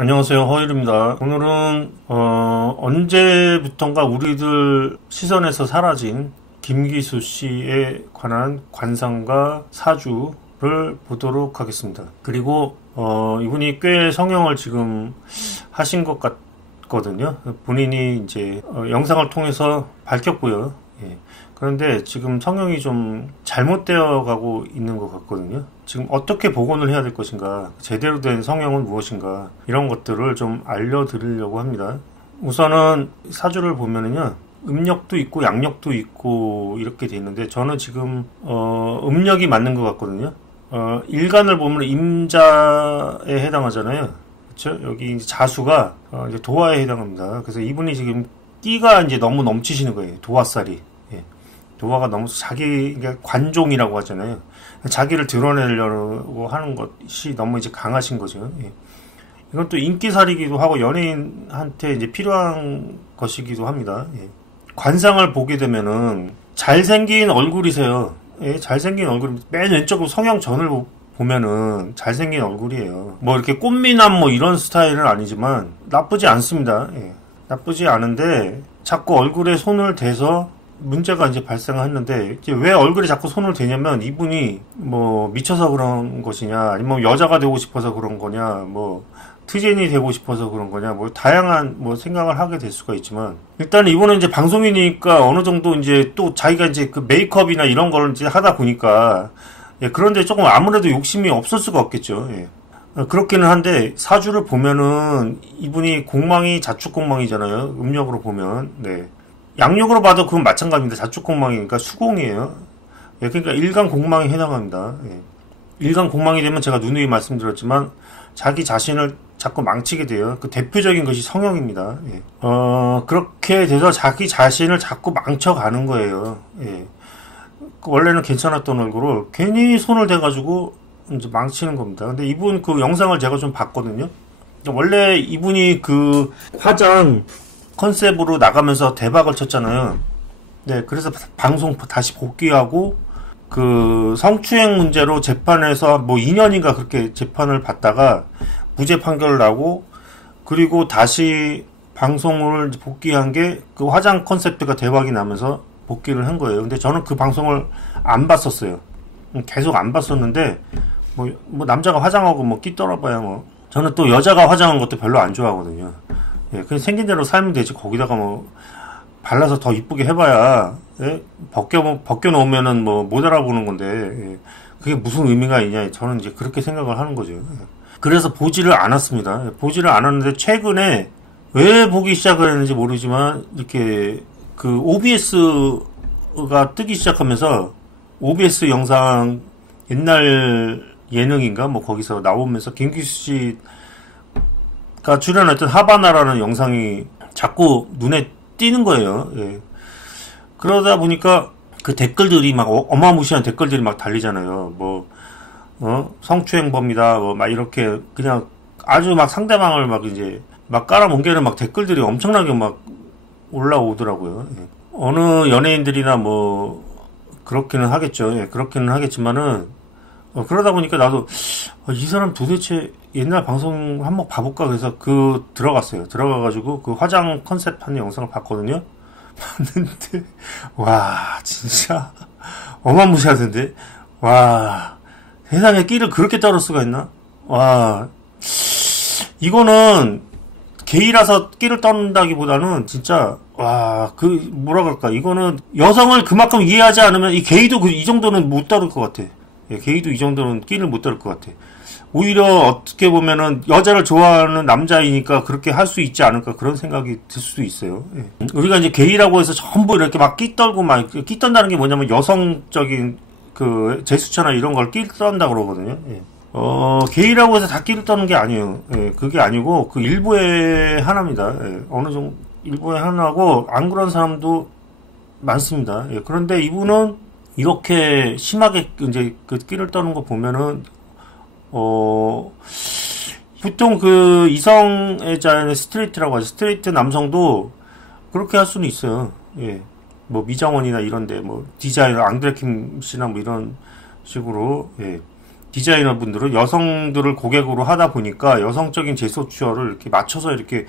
안녕하세요, 허일입니다. 오늘은 언제부턴가 우리들 시선에서 사라진 김기수 씨에 관한 관상과 사주를 보도록 하겠습니다. 그리고 이분이 꽤 성형을 지금 하신 것 같거든요. 본인이 이제 영상을 통해서 밝혔고요. 예. 그런데 지금 성형이 좀 잘못되어 가고 있는 것 같거든요. 지금 어떻게 복원을 해야 될 것인가, 제대로 된 성형은 무엇인가, 이런 것들을 좀 알려드리려고 합니다. 우선은 사주를 보면은요, 음력도 있고 양력도 있고 이렇게 돼 있는데, 저는 지금 음력이 맞는 것 같거든요. 일간을 보면 임자에 해당하잖아요. 그렇죠? 여기 이제 자수가 이제 도화에 해당합니다. 그래서 이분이 지금 끼가 이제 너무 넘치시는 거예요. 도화살이. 도화가 너무 그러니까 관종이라고 하잖아요. 자기를 드러내려고 하는 것이 너무 이제 강하신 거죠. 예. 이건 또 인기살이기도 하고 연예인한테 이제 필요한 것이기도 합니다. 예. 관상을 보게 되면은 잘생긴 얼굴이세요. 예, 잘생긴 얼굴, 맨 왼쪽으로 성형전을 보면은 잘생긴 얼굴이에요. 뭐 이렇게 꽃미남 뭐 이런 스타일은 아니지만 나쁘지 않습니다. 예. 나쁘지 않은데 자꾸 얼굴에 손을 대서 문제가 이제 발생했는데, 이제 왜 얼굴에 자꾸 손을 대냐면, 이분이 뭐 미쳐서 그런 것이냐, 아니면 여자가 되고 싶어서 그런 거냐, 뭐 트젠이 되고 싶어서 그런 거냐, 뭐 다양한 뭐 생각을 하게 될 수가 있지만, 일단 이분은 이제 방송이니까 어느 정도 이제 또 자기가 이제 그 메이크업이나 이런 걸 이제 하다 보니까, 예, 그런데 조금 아무래도 욕심이 없을 수가 없겠죠. 예. 그렇기는 한데 사주를 보면은 이분이 공망이 자축공망이잖아요. 음력으로 보면. 네. 양력으로 봐도 그건 마찬가지입니다. 자축공망이니까 수공이에요. 예, 그러니까 일간공망에 해당합니다. 예. 일간공망이 되면 제가 누누이 말씀드렸지만 자기 자신을 자꾸 망치게 돼요. 그 대표적인 것이 성형입니다. 예. 그렇게 돼서 자기 자신을 자꾸 망쳐가는 거예요. 예. 원래는 괜찮았던 얼굴을 괜히 손을 대가지고 이제 망치는 겁니다. 근데 이분 그 영상을 제가 좀 봤거든요. 원래 이분이 그 화장 컨셉으로 나가면서 대박을 쳤잖아요. 네, 그래서 방송 다시 복귀하고 그 성추행 문제로 재판에서 뭐 2년인가 그렇게 재판을 받다가 무죄 판결을 나고, 그리고 다시 방송을 복귀한 게 그 화장 컨셉트가 대박이 나면서 복귀를 한 거예요. 근데 저는 그 방송을 안 봤었어요. 계속 안 봤었는데 뭐 남자가 화장하고 뭐 끼 떨어봐야 뭐, 저는 또 여자가 화장한 것도 별로 안 좋아하거든요. 예, 그냥 생긴 대로 살면 되지. 거기다가 뭐 발라서 더 이쁘게 해봐야, 예? 벗겨놓으면은 뭐 못 알아보는 건데, 예. 그게 무슨 의미가 있냐. 저는 이제 그렇게 생각을 하는 거죠. 예. 그래서 보지를 않았습니다. 예, 보지를 않았는데 최근에 왜 보기 시작을 했는지 모르지만 이렇게 그 OBS가 뜨기 시작하면서, OBS 영상 옛날 예능인가 뭐 거기서 나오면서 김기수 씨가 출연했던 하바나라는 영상이 자꾸 눈에 띄는 거예요. 예. 그러다 보니까 그 댓글들이 막 어마무시한 댓글들이 막 달리잖아요. 뭐 성추행범이다 뭐 막 이렇게 그냥 아주 막 상대방을 막 이제 막 깔아뭉개는 막 댓글들이 엄청나게 막 올라오더라고요. 예. 어느 연예인들이나 뭐 그렇기는 하겠죠. 예, 그렇기는 하겠지만은 그러다 보니까 나도 이 사람 도대체 옛날 방송 한번 봐볼까 그래서 들어갔어요. 들어가가지고 그 화장 컨셉 하는 영상을 봤거든요. 봤는데 와 진짜 어마무시하던데. 와 세상에 끼를 그렇게 자를 수가 있나. 와 이거는 게이라서 끼를 떤다기보다는 진짜 와 그 뭐라 그럴까, 이거는 여성을 그만큼 이해하지 않으면 이 게이도 이 정도는 못 다룰 것 같아. 예, 게이도 이 정도는 끼를 못 다룰 것 같아. 오히려 어떻게 보면은 여자를 좋아하는 남자이니까 그렇게 할 수 있지 않을까, 그런 생각이 들 수도 있어요. 예. 우리가 이제 게이라고 해서 전부 이렇게 막 끼 떨고 막 끼 떤다는 게 뭐냐면 여성적인 그 제스처나 이런 걸 끼 떤다 그러거든요. 예. 게이라고 해서 다 끼를 떠는 게 아니에요. 예, 그게 아니고 그 일부의 하나입니다. 예, 어느 정도 일부의 하나고 안 그런 사람도 많습니다. 예, 그런데 이분은 이렇게 심하게 이제 그 끼를 떠는 거 보면은 보통 그 이성애자의 스트레이트라고 하죠. 스트레이트 남성도 그렇게 할 수는 있어요. 예. 뭐 미장원이나 이런데 뭐 디자이너 앙드레킴 씨나 뭐 이런 식으로, 예. 디자이너 분들은 여성들을 고객으로 하다 보니까 여성적인 제스처를 이렇게 맞춰서 이렇게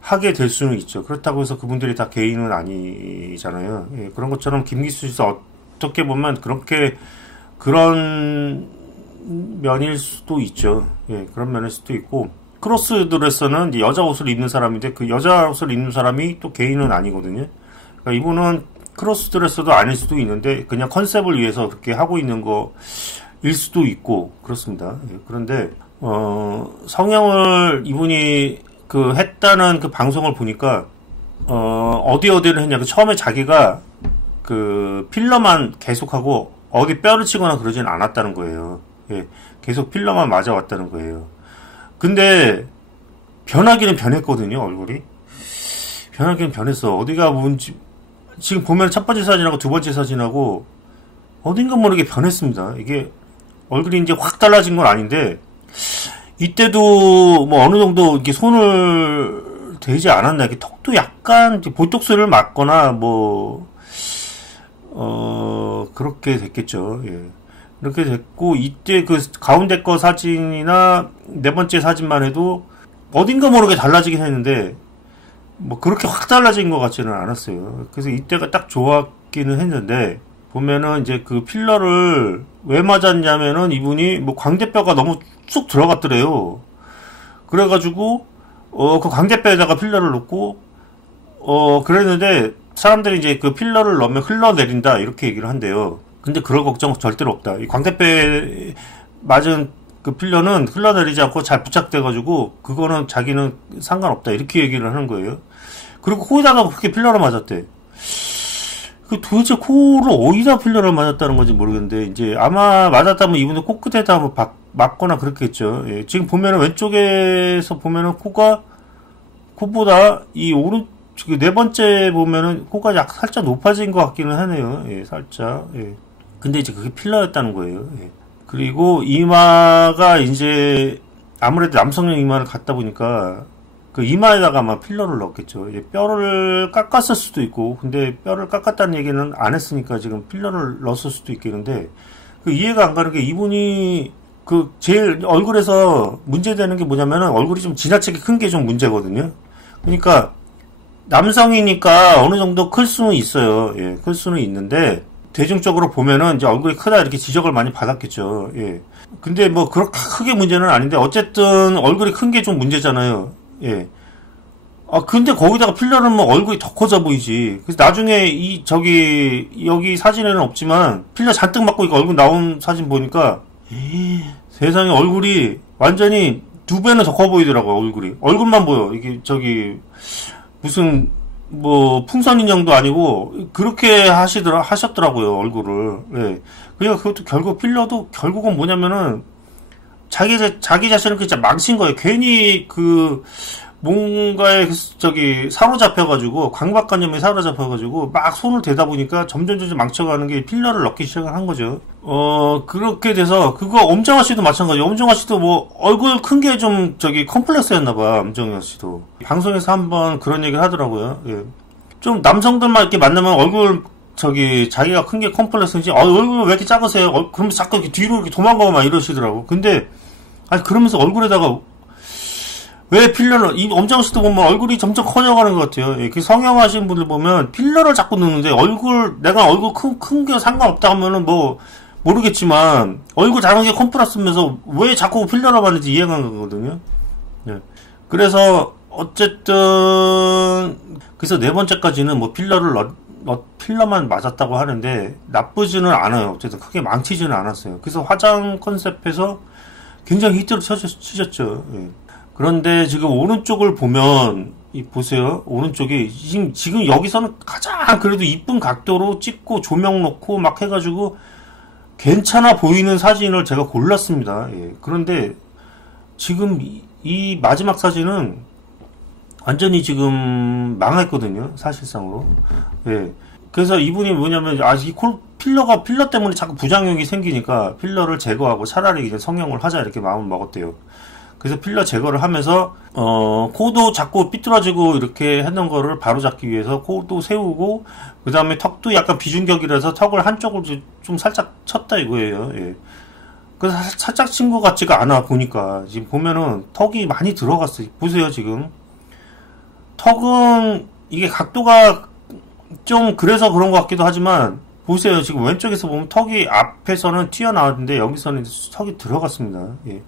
하게 될 수는 있죠. 그렇다고 해서 그분들이 다 게이는 아니잖아요. 예, 그런 것처럼 김기수 씨도 어떻게 보면 그런 면일 수도 있죠. 예, 그런 면일 수도 있고, 크로스 드레서는 이제 여자 옷을 입는 사람인데 그 여자 옷을 입는 사람이 또 게이는 아니거든요. 그러니까 이분은 크로스 드레서도 아닐 수도 있는데 그냥 컨셉을 위해서 그렇게 하고 있는 거일 수도 있고 그렇습니다. 예, 그런데 성형을 이분이 그 했다는 그 방송을 보니까 어디를 했냐, 그 처음에 자기가 그 필러만 계속하고 어디 뼈를 치거나 그러진 않았다는 거예요. 예, 계속 필러만 맞아왔다는 거예요. 근데 변하기는 변했거든요. 얼굴이 변하기는 변했어. 어디가 뭔지 지금 보면 첫 번째 사진하고 두 번째 사진하고 어딘가 모르게 변했습니다. 이게 얼굴이 이제 확 달라진 건 아닌데 이때도 뭐 어느 정도 이렇게 손을 대지 않았나, 이렇게 턱도 약간 보톡스를 맞거나 뭐 그렇게 됐겠죠. 예. 이렇게 됐고, 이때 그 가운데 거 사진이나 네 번째 사진만 해도 어딘가 모르게 달라지긴 했는데 뭐 그렇게 확 달라진 것 같지는 않았어요. 그래서 이때가 딱 좋았기는 했는데, 보면은 이제 그 필러를 왜 맞았냐면은 이분이 뭐 광대뼈가 너무 쑥 들어갔더래요. 그래가지고 그 광대뼈에다가 필러를 넣고 그랬는데 사람들이 이제 그 필러를 넣으면 흘러내린다 이렇게 얘기를 한대요. 근데 그럴 걱정 절대로 없다. 이 광대뼈에 맞은 그 필러는 흘러내리지 않고 잘 부착돼가지고 그거는 자기는 상관없다 이렇게 얘기를 하는 거예요. 그리고 코에다가 그렇게 필러를 맞았대. 그 도대체 코를 어디다 필러를 맞았다는 건지 모르겠는데, 이제 아마 맞았다면 이분들 코끝에다 뭐 맞거나 그렇겠죠. 예, 지금 보면은 왼쪽에서 보면은 코보다 이 네 번째 보면은 코가 살짝 높아진 것 같기는 하네요. 예, 살짝. 예. 근데 이제 그게 필러였다는 거예요. 예. 그리고 이마가 이제 아무래도 남성용 이마를 갖다 보니까 그 이마에다가 아마 필러를 넣었겠죠. 뼈를 깎았을 수도 있고, 근데 뼈를 깎았다는 얘기는 안 했으니까 지금 필러를 넣었을 수도 있겠는데, 그 이해가 안 가는 게 이분이 그 제일 얼굴에서 문제되는 게 뭐냐면은 얼굴이 좀 지나치게 큰 게 좀 문제거든요. 그러니까 남성이니까 어느 정도 클 수는 있어요. 예, 클 수는 있는데 대중적으로 보면은 이제 얼굴이 크다 이렇게 지적을 많이 받았겠죠. 예. 근데 뭐 그렇게 크게 문제는 아닌데 어쨌든 얼굴이 큰 게 좀 문제잖아요. 예. 근데 거기다가 필러는 뭐 얼굴이 더 커져 보이지. 그래서 나중에 여기 사진에는 없지만 필러 잔뜩 맞고 있고 얼굴 나온 사진 보니까 세상에 얼굴이 완전히 2배는 더 커 보이더라고요, 얼굴이. 얼굴만 보여. 이게 무슨 뭐 풍선 인형도 아니고 그렇게 하셨더라고요, 얼굴을. 예. 그러니까 그것도 결국 필러도 결국은 뭐냐면은 자기 자신을 진짜 망친 거예요. 괜히 뭔가에 사로잡혀가지고 강박관념에 사로잡혀가지고 막 손을 대다 보니까 점점 망쳐가는 게 필러를 넣기 시작한 거죠. 그렇게 돼서 그거 엄정화 씨도 마찬가지예요. 엄정화 씨도 뭐 얼굴 큰 게 좀 컴플렉스였나봐. 엄정화 씨도 방송에서 한번 그런 얘기를 하더라고요. 예. 좀 남성들만 이렇게 만나면 얼굴 자기가 큰 게 컴플렉스인지 얼굴 왜 이렇게 작으세요? 그러면서 자꾸 이렇게 뒤로 이렇게 도망가고 막 이러시더라고. 근데 그러면서 얼굴에다가 왜 필러를, 엄정화 씨도 보면 얼굴이 점점 커져가는 것 같아요. 예, 그 성형하신 분들 보면 필러를 자꾸 넣는데 내가 얼굴 큰 게 상관없다 하면은 뭐 모르겠지만 얼굴 작은 게 컴플렉스면서 왜 자꾸 필러를 받는지 이해가 안 가거든요. 예. 그래서 어쨌든 그래서 네 번째까지는 뭐 필러만 맞았다고 하는데 나쁘지는 않아요. 어쨌든 크게 망치지는 않았어요. 그래서 화장 컨셉에서 굉장히 히트를 치셨죠. 예. 그런데 지금 오른쪽을 보면 보세요. 오른쪽이 지금 여기서는 가장 그래도 이쁜 각도로 찍고 조명 놓고 막 해가지고 괜찮아 보이는 사진을 제가 골랐습니다. 예. 그런데 지금 이 마지막 사진은 완전히 지금 망했거든요. 사실상으로. 예. 그래서 이분이 뭐냐면 필러 때문에 자꾸 부작용이 생기니까 필러를 제거하고 차라리 이제 성형을 하자 이렇게 마음을 먹었대요. 그래서 필러 제거를 하면서 코도 자꾸 삐뚤어지고 이렇게 했던 거를 바로잡기 위해서 코도 세우고 그 다음에 턱도 약간 비중격이라서 턱을 한쪽을 좀 살짝 쳤다 이거예요. 예. 그래서 살짝 친 것 같지가 않아, 보니까. 지금 보면은 턱이 많이 들어갔어요. 보세요, 지금. 턱은, 이게 각도가 좀 그래서 그런 것 같기도 하지만, 보세요. 지금 왼쪽에서 보면 턱이 앞에서는 튀어나왔는데, 여기서는 턱이 들어갔습니다. 예.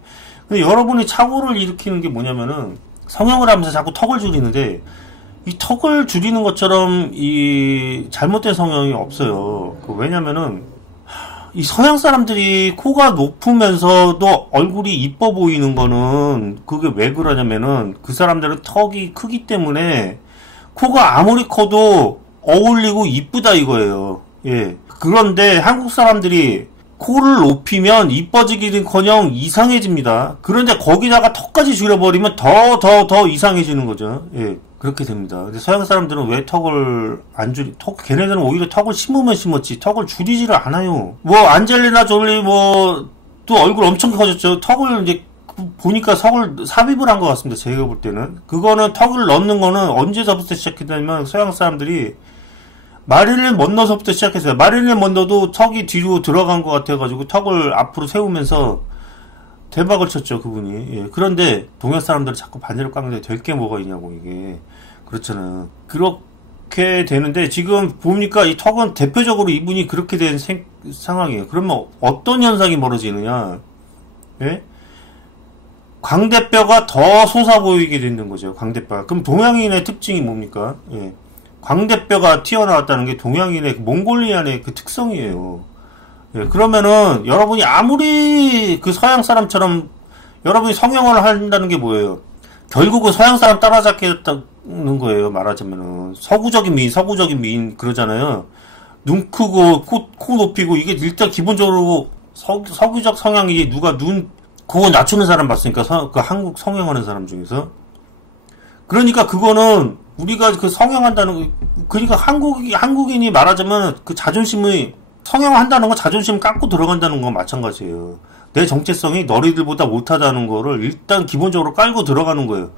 근데 여러분이 착오를 일으키는 게 뭐냐면은, 성형을 하면서 자꾸 턱을 줄이는데, 이 턱을 줄이는 것처럼, 이, 잘못된 성형이 없어요. 왜냐면은, 이 서양 사람들이 코가 높으면서도 얼굴이 이뻐 보이는 거는 그게 왜 그러냐면은 그 사람들은 턱이 크기 때문에 코가 아무리 커도 어울리고 이쁘다 이거예요. 예. 그런데 한국 사람들이 코를 높이면 이뻐지기는커녕 이상해집니다. 그런데 거기다가 턱까지 줄여버리면 더 이상해지는 거죠. 예. 그렇게 됩니다. 근데 서양 사람들은 왜 턱을 안 걔네들은 오히려 턱을 심으면 심었지, 턱을 줄이지를 않아요. 뭐, 안젤리나 졸리 또 얼굴 엄청 커졌죠. 턱을 이제, 보니까 턱을 삽입을 한 것 같습니다. 제가 볼 때는. 그거는 턱을 넣는 거는 언제서부터 시작했냐면, 서양 사람들이, 마릴린 먼로서부터 시작했어요. 마릴린 먼로도 턱이 뒤로 들어간 것 같아가지고, 턱을 앞으로 세우면서, 대박을 쳤죠, 그분이. 예. 그런데 동양 사람들은 자꾸 반대로 깎는데 될 게 뭐가 있냐고, 이게. 그렇잖아요. 그렇게 되는데 지금 보니까 이 턱은 대표적으로 이분이 그렇게 된 상황이에요. 그러면 어떤 현상이 벌어지느냐? 예? 광대뼈가 더 솟아 보이게 되는 거죠, 광대뼈가. 그럼 동양인의 특징이 뭡니까? 예. 광대뼈가 튀어나왔다는 게 동양인의 몽골리안의 그 특성이에요. 예, 그러면은 여러분이 아무리 그 서양 사람처럼 여러분이 성형을 한다는 게 뭐예요? 결국은 서양 사람 따라잡겠다는 거예요. 말하자면은 서구적인 미인 그러잖아요. 눈 크고 코 높이고 이게 일단 기본적으로 서구적 성향이 누가 그거 낮추는 사람 봤으니까 그 한국 성형하는 사람 중에서. 그러니까 그거는 우리가 그 성형한다는 그러니까 한국인이 말하자면 그 자존심의 성형한다는 건 자존심 깎고 들어간다는 건 마찬가지예요. 내 정체성이 너희들보다 못하다는 거를 일단 기본적으로 깔고 들어가는 거예요.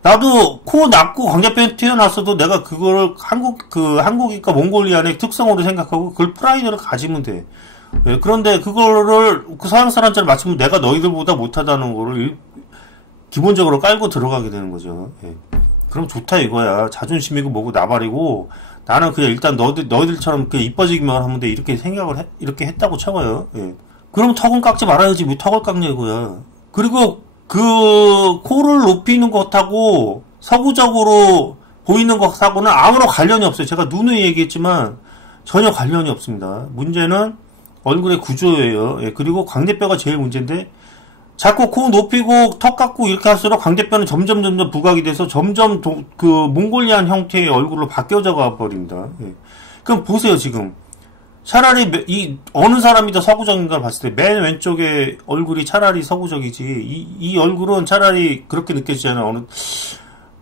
나도 코 낮고 광대뼈 튀어나왔어도 내가 그거를 한국인과 몽골리안의 특성으로 생각하고 그걸 프라이드를 가지면 돼. 예, 그런데 그거를 그 서양 사람처럼 맞추면 내가 너희들보다 못하다는 거를 기본적으로 깔고 들어가게 되는 거죠. 예. 그럼 좋다 이거야. 자존심이고 뭐고 나발이고 나는 그냥 일단 너희들처럼 그냥 이뻐지기만 하면 돼. 이렇게 이렇게 했다고 쳐봐요. 예. 그럼 턱은 깎지 말아야지. 왜 턱을 깎냐 이거야. 그리고 그 코를 높이는 것하고 서구적으로 보이는 것하고는 아무런 관련이 없어요. 제가 누누이 얘기했지만 전혀 관련이 없습니다. 문제는 얼굴의 구조예요. 예. 그리고 광대뼈가 제일 문제인데 자꾸 코 높이고 턱 깎고 이렇게 할수록 광대뼈는 점점 부각이 돼서 점점 그 몽골리안 형태의 얼굴로 바뀌어져 가 버립니다. 예. 그럼 보세요 지금 차라리 어느 사람이 더 서구적인가를 봤을 때 맨 왼쪽의 얼굴이 차라리 서구적이지 이 얼굴은 차라리 그렇게 느껴지잖아요. 어느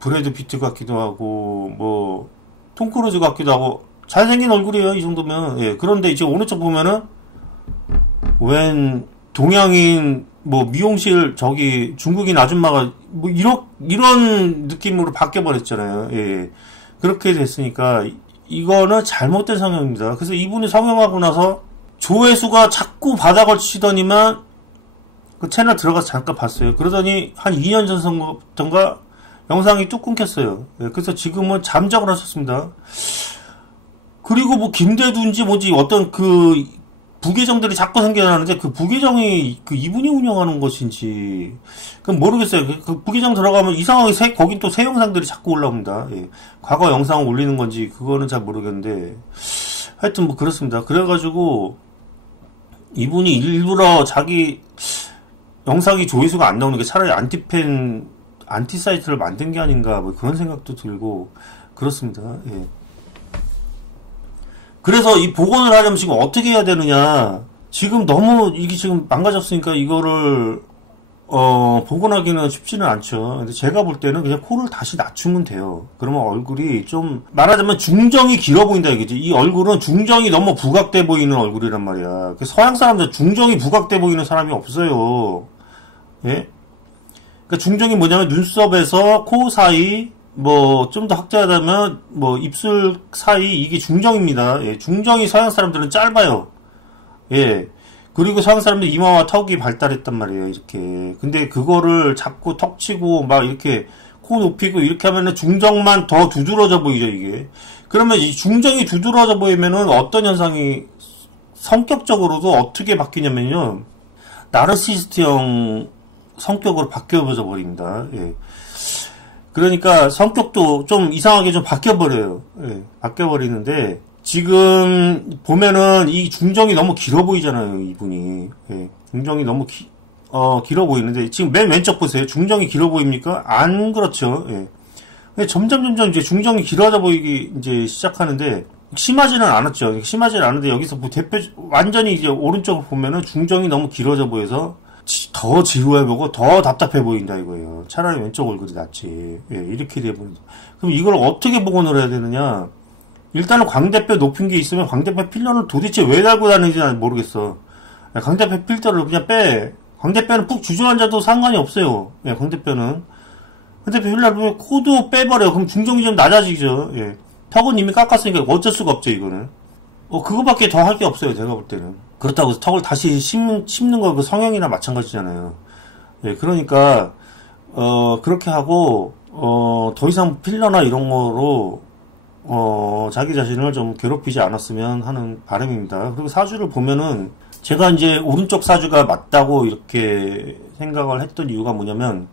브래드 피트 같기도 하고 뭐 톰 크루즈 같기도 하고 잘생긴 얼굴이에요 이 정도면. 예. 그런데 이제 어느 쪽 보면은 웬 동양인 뭐 미용실 중국인 아줌마가 뭐 이런 느낌으로 바뀌어 버렸잖아요. 예. 그렇게 됐으니까 이거는 잘못된 성형입니다. 그래서 이분이 성형하고 나서 조회수가 자꾸 바닥을 치더니만 그 채널 들어가서 잠깐 봤어요. 그러더니 한 2년 전인가 영상이 뚝 끊겼어요. 예. 그래서 지금은 잠적을 하셨습니다. 그리고 뭐 김대두인지 뭐지 어떤 그 부계정들이 자꾸 생겨나는데 그 부계정이 그 이분이 운영하는 것인지 그건 모르겠어요. 그 부계정 들어가면 이상하게 거긴 또 새 영상들이 자꾸 올라옵니다. 예. 과거 영상 올리는 건지 그거는 잘 모르겠는데 하여튼 뭐 그렇습니다. 그래가지고 이분이 일부러 자기 영상이 조회수가 안 나오는 게 차라리 안티 사이트를 만든 게 아닌가 뭐 그런 생각도 들고 그렇습니다. 예. 그래서 이 복원을 하려면 지금 어떻게 해야 되느냐. 지금 너무 이게 지금 망가졌으니까 이거를 복원하기는 쉽지는 않죠. 근데 제가 볼 때는 그냥 코를 다시 낮추면 돼요. 그러면 얼굴이 좀 말하자면 중정이 길어 보인다 이거지. 이 얼굴은 중정이 너무 부각돼 보이는 얼굴이란 말이야. 서양 사람들 중정이 부각돼 보이는 사람이 없어요. 예? 그러니까 중정이 뭐냐면 눈썹에서 코 사이 뭐 좀 더 확대하자면 뭐 입술 사이 이게 중정입니다. 예, 중정이 서양 사람들은 짧아요. 예. 그리고 서양 사람들 이마와 턱이 발달했단 말이에요, 이렇게. 근데 그거를 자꾸 턱 치고 막 이렇게 코 높이고 이렇게 하면은 중정만 더 두드러져 보이죠, 이게. 그러면 이 중정이 두드러져 보이면은 어떤 현상이 성격적으로도 어떻게 바뀌냐면요. 나르시스트형 성격으로 바뀌어져 버립니다. 예. 그러니까 성격도 좀 이상하게 좀 바뀌어버려요. 예. 바뀌어버리는데, 지금 보면은 이 중정이 너무 길어 보이잖아요, 이분이. 예. 중정이 너무 길어 보이는데, 지금 맨 왼쪽 보세요. 중정이 길어 보입니까? 안 그렇죠. 예. 근데 점점 이제 중정이 길어져 보이기 이제 시작하는데, 심하지는 않았죠. 심하지는 않은데, 여기서 뭐 완전히 이제 오른쪽을 보면은 중정이 너무 길어져 보여서, 더 지루해 보고 더 답답해 보인다 이거예요. 차라리 왼쪽 얼굴이 낫지. 예, 이렇게 돼버린다. 그럼 이걸 어떻게 복원을 해야 되느냐? 일단은 광대뼈 높은 게 있으면 광대뼈 필러를 도대체 왜 달고 다니는지 난 모르겠어. 광대뼈 필터를 그냥 빼. 광대뼈는 푹 주저앉아도 상관이 없어요. 예, 광대뼈는. 광대뼈 필러를 보면 코도 빼버려. 그럼 중정이 좀 낮아지죠. 예. 턱은 이미 깎았으니까 어쩔 수가 없죠, 이거는. 그거밖에 더 할 게 없어요, 제가 볼 때는. 그렇다고 해서 턱을 다시 심는 거 그 성형이나 마찬가지잖아요. 예, 그러니까, 그렇게 하고, 더 이상 필러나 이런 거로, 자기 자신을 좀 괴롭히지 않았으면 하는 바람입니다. 그리고 사주를 보면은, 제가 이제 오른쪽 사주가 맞다고 이렇게 생각을 했던 이유가 뭐냐면,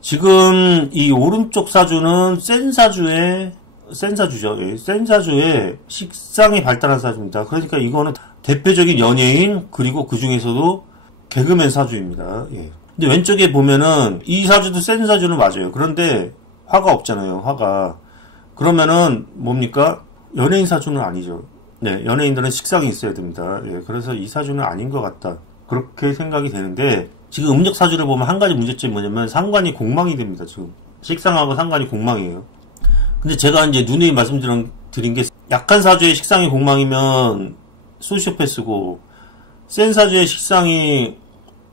지금 이 오른쪽 사주는 센 사주죠. 예, 센 사주에 식상이 발달한 사주입니다. 그러니까 이거는 대표적인 연예인, 그리고 그 중에서도 개그맨 사주입니다. 예. 근데 왼쪽에 보면은 이 사주도 센 사주는 맞아요. 그런데 화가 없잖아요, 화가. 그러면은 뭡니까? 연예인 사주는 아니죠. 네, 연예인들은 식상이 있어야 됩니다. 예, 그래서 이 사주는 아닌 것 같다. 그렇게 생각이 되는데, 지금 음력 사주를 보면 한 가지 문제점이 뭐냐면 상관이 공망이 됩니다, 지금. 식상하고 상관이 공망이에요. 근데 제가 이제 누누이 말씀드린 게, 약한 사주의 식상이 공망이면 소시오패스고, 센 사주의 식상이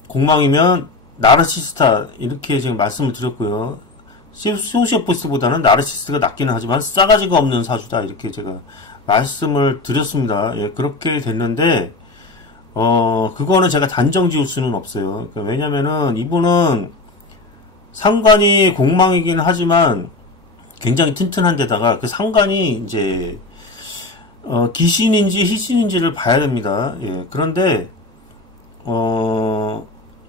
공망이면 나르시스타, 이렇게 지금 말씀을 드렸고요. 소시오패스보다는 나르시스트가 낫기는 하지만 싸가지가 없는 사주다, 이렇게 제가 말씀을 드렸습니다. 예, 그렇게 됐는데, 그거는 제가 단정 지을 수는 없어요. 그러니까 왜냐면은 이분은 상관이 공망이긴 하지만 굉장히 튼튼한 데다가 그 상관이 이제 기신인지 희신인지를 봐야 됩니다. 예, 그런데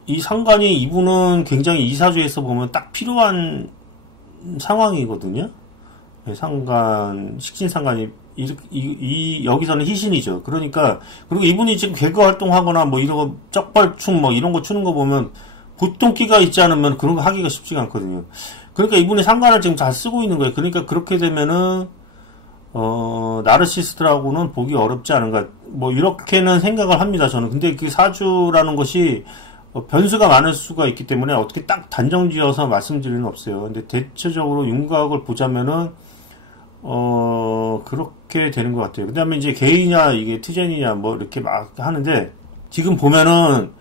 이 상관이 이분은 굉장히 이 사주에서 보면 딱 필요한 상황이거든요. 예, 상관, 식신상관이 여기서는 희신이죠. 그러니까 그리고 이분이 지금 개그 활동하거나 뭐 이런 거 쩍벌춤 뭐 이런 거 추는 거 보면 보통 끼가 있지 않으면 그런 거 하기가 쉽지가 않거든요. 그러니까 이분이 상관을 지금 잘 쓰고 있는 거예요. 그러니까 그렇게 되면은 나르시스트라고는 보기 어렵지 않은가, 뭐 이렇게는 생각을 합니다, 저는. 근데 그 사주라는 것이 변수가 많을 수가 있기 때문에 어떻게 딱 단정지어서 말씀드릴 수는 없어요. 근데 대체적으로 윤곽을 보자면은 그렇게 되는 것 같아요. 그 다음에 이제 개이냐 이게 트젠이냐 뭐 이렇게 막 하는데, 지금 보면은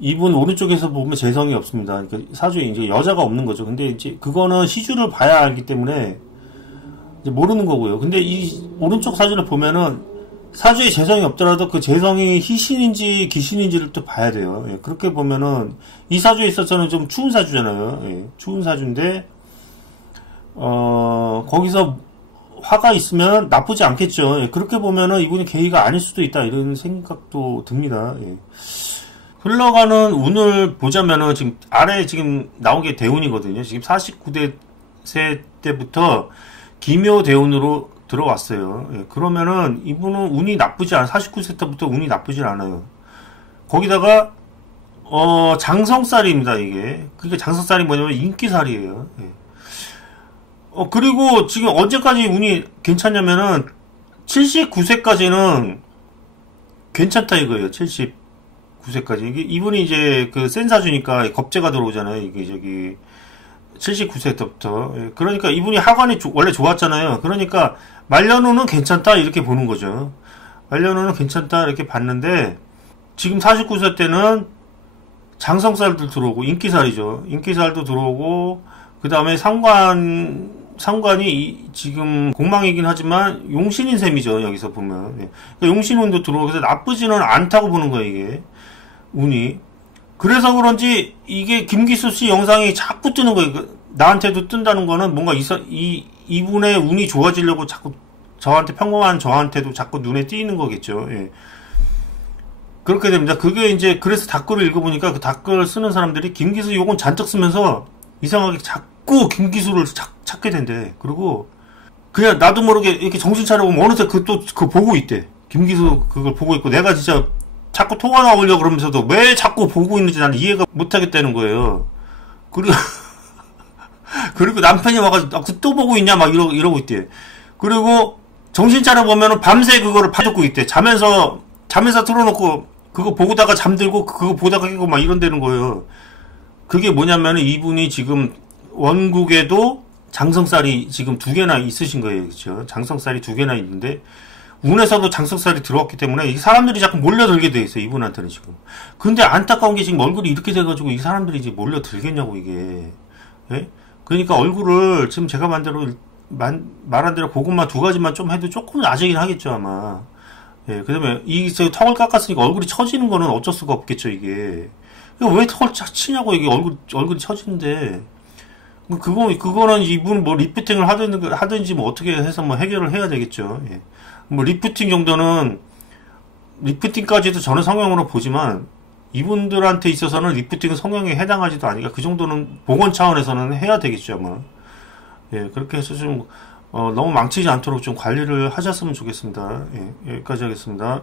이분 오른쪽에서 보면 재성이 없습니다. 그러니까 사주에 이제 여자가 없는 거죠. 근데 이제 그거는 시주를 봐야 알기 때문에 이제 모르는 거고요. 근데 이 오른쪽 사주를 보면은 사주에 재성이 없더라도 그 재성이 희신인지 기신인지를 또 봐야 돼요. 예, 그렇게 보면은 이 사주에 있어서는 좀 추운 사주잖아요. 예, 추운 사주인데 거기서 화가 있으면 나쁘지 않겠죠. 예, 그렇게 보면은 이분이 게이가 아닐 수도 있다, 이런 생각도 듭니다. 예. 흘러가는 운을 보자면은 지금 아래에 지금 나온 게 대운이거든요. 지금 49대 세 때부터 기묘 대운으로 들어왔어요. 예, 그러면은 이분은 운이 나쁘지 않아. 49세 때부터 운이 나쁘진 않아요. 거기다가 장성살입니다, 이게. 그게 장성살이 뭐냐면 인기살이에요. 예. 그리고 지금 언제까지 운이 괜찮냐면은 79세까지는 괜찮다 이거예요. 79세까지. 이분이 이제 그 센 사주니까 겁재가 들어오잖아요. 이게 저기 79세 때부터. 예, 그러니까 이분이 하관이 원래 좋았잖아요. 그러니까 말년운은 괜찮다 이렇게 보는 거죠. 말년운은 괜찮다 이렇게 봤는데, 지금 49세 때는 장성살도 들어오고 인기살이죠. 인기살도 들어오고, 그 다음에 상관이 지금 공망이긴 하지만 용신인 셈이죠. 여기서 보면. 예. 그러니까 용신운도 들어오고 해서 나쁘지는 않다고 보는 거예요, 이게. 운이. 그래서 그런지 이게 김기수 씨 영상이 자꾸 뜨는 거예요. 나한테도 뜬다는 거는 뭔가 이분의 운이 좋아지려고 자꾸 저한테, 평범한 저한테도 자꾸 눈에 띄는 거겠죠. 예. 그렇게 됩니다. 그게 이제, 그래서 댓글을 읽어보니까 그 댓글 쓰는 사람들이 김기수 요건 잔뜩 쓰면서 이상하게 자꾸 김기수를 찾게 된대. 그리고 그냥 나도 모르게 이렇게 정신 차려보면 어느새 그거 보고 있대. 김기수 그걸 보고 있고, 내가 진짜 자꾸 토가 나오려고 그러면서도 왜 자꾸 보고 있는지 나는 이해가 못하겠다는 거예요. 그리고, 그리고 남편이 와가지고, 또 보고 있냐? 막 이러고 있대. 그리고 정신 차려보면은 밤새 그거를 봐주고 있대. 자면서 틀어놓고, 그거 보다가 잠들고, 그거 보다가 깨고 막 이런다는 거예요. 그게 뭐냐면은 이분이 지금 원국에도 장성살이 지금 2개나 있으신 거예요. 그렇죠? 장성살이 2개나 있는데, 운에서도 장성살이 들어왔기 때문에 이 사람들이 자꾸 몰려들게 돼 있어요. 이분한테는 지금. 근데 안타까운 게 지금 얼굴이 이렇게 돼가지고 이 사람들이 이제 몰려들겠냐고, 이게. 예? 그러니까 얼굴을 지금 제가 말한 대로 그것만 2가지만 좀 해도 조금 나아지긴 하겠죠, 아마. 예, 그 다음에 턱을 깎았으니까 얼굴이 처지는 거는 어쩔 수가 없겠죠, 이게. 왜 턱을 치냐고, 이게 얼굴이 처지는데. 그거는 이분 뭐 리프팅을 하든지 뭐 어떻게 해서 뭐 해결을 해야 되겠죠. 예. 뭐 리프팅 정도는, 리프팅까지도 저는 성형으로 보지만 이분들한테 있어서는 리프팅은 성형에 해당하지도 않으니까 그 정도는 보건 차원에서는 해야 되겠죠, 아마. 예, 그렇게 해서 좀 너무 망치지 않도록 좀 관리를 하셨으면 좋겠습니다. 예, 여기까지 하겠습니다.